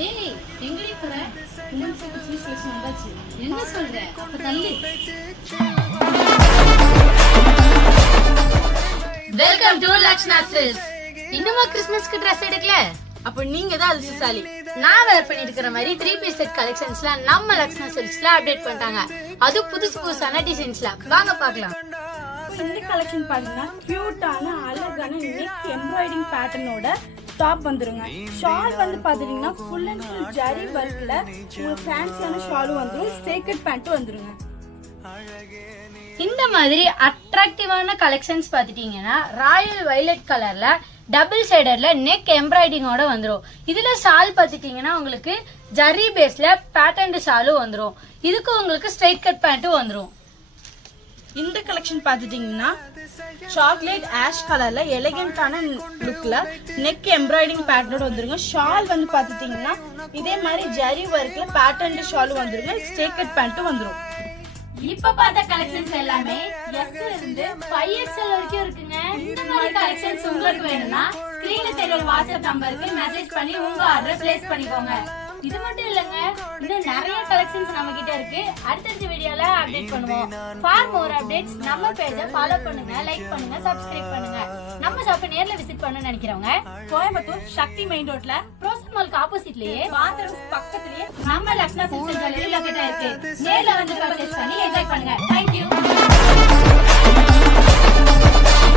ஏய் எங்கடி போற? உமன்ஸ் செலக்ஷன் வந்தாச்சு. என்ன சொல்ற? அப்ப தள்ளு. Welcome to Lakshna silks. இன்னுமா கிறிஸ்மஸ்க்கு Dress எடுக்கல? அப்ப நீங்க தான் அதிர்ஷ்டசாலி. நான் வேர் பண்ணி இருக்கிற மாதிரி 3 பீஸ் செட் கலெக்ஷன்ஸ்ல நம்ம லக்ஷ்னா சில்க்ஸ்ல அப்டேட் பண்ணிட்டாங்க. அது புதுசான டிசைன்ஸ்ல. வாங்க பார்க்கலாம். இந்த கலெக்ஷன் பாத்தீங்கன்னா கியூட்டான அழகான நெக் எம்ப்ராய்டிங் பேட்டர்னோட டாப் வந்துருங்க. ஷால் வந்து பாத்தீங்கன்னா ஃபுல் அண்ட் ஃபுல் ஜரி வர்க்ல ஒரு ஃபேன்சியான ஷாலும் வந்துரும். ஸ்ட்ரைட் பேண்ட் வந்துருங்க. இந்த மாதிரி அட்ராக்டிவான கலெக்ஷன்ஸ் பாத்துட்டீங்கன்னா ராயல் வயலட் கலர்ல டபுள் சைடர்ல நெக் எம்ப்ராய்டிங்கோட வந்துரும். இதுல ஷால் பாத்துட்டீங்கன்னா உங்களுக்கு ஜரி பேஸ்ல பேட்டர்ன் ஷாலும் வந்துரும். இதுக்கு உங்களுக்கு ஸ்ட்ரைட் கட் பேண்ட்டும் வந்துரும். இந்த கலெக்ஷன் பாத்துட்டீங்கன்னா சாக்லேட் ஆஷ் கலர்ல எலிகண்டான லுக்ல நெக் எம்ப்ராய்டிங் பேட்டர்னோட வந்துருங்க. ஷால் வந்து பாத்துட்டீங்கன்னா இதே மாதிரி ஜரி ஒர்க்ல பேட்டர்ன் ஷாலும் வந்துருங்க. ஸ்ட்ரைட் கட் பேண்ட்டும் வந்துரும். இப்ப பார்த்த கலெக்ஷன்ஸ் எல்லாமே S ல இருந்து 5XL வரைக்கும் இருக்குங்க. இந்த மாதிரி கலெக்ஷன்ஸ் உங்களுக்கு வேணும்னா ஸ்கிரீன்ல தெரியற வாட்ஸ்அப் நம்பருக்கு மெசேஜ் பண்ணி உங்க ஆர்டர் பிளேஸ் பண்ணிக்கோங்க. இது மட்டும் இல்லங்க, இன்னும் நிறைய கலெக்ஷன்ஸ் நம்ம கிட்ட இருக்கு. அடுத்த வீடியோல அப்டேட் பண்ணுவோம். ஃபார் மோர் அப்டேட்ஸ் நம்ம பேஜை ஃபாலோ பண்ணுங்க, லைக் பண்ணுங்க, சப்ஸ்கிரைப் பண்ணுங்க. நம்ம ஷாப்பை நேர்ல விசிட் பண்ண நினைக்கிறவங்க கோயம்புத்தூர் சக்தி மெயின் ரோட்ல ப்ரோசன் மால்க்கு ஆப்போசிட்லயே பாத்ரூம் பக்கத்துலயே நம்ம லக்ஷ்னா சில்க்ஸ் ஜுவல்லரி லொகேட் ஆயிருக்கு. நேர்ல வந்து பர்ச்சேஸ் பண்ணி என்ஜாய் பண்ணுங்க. Thank you.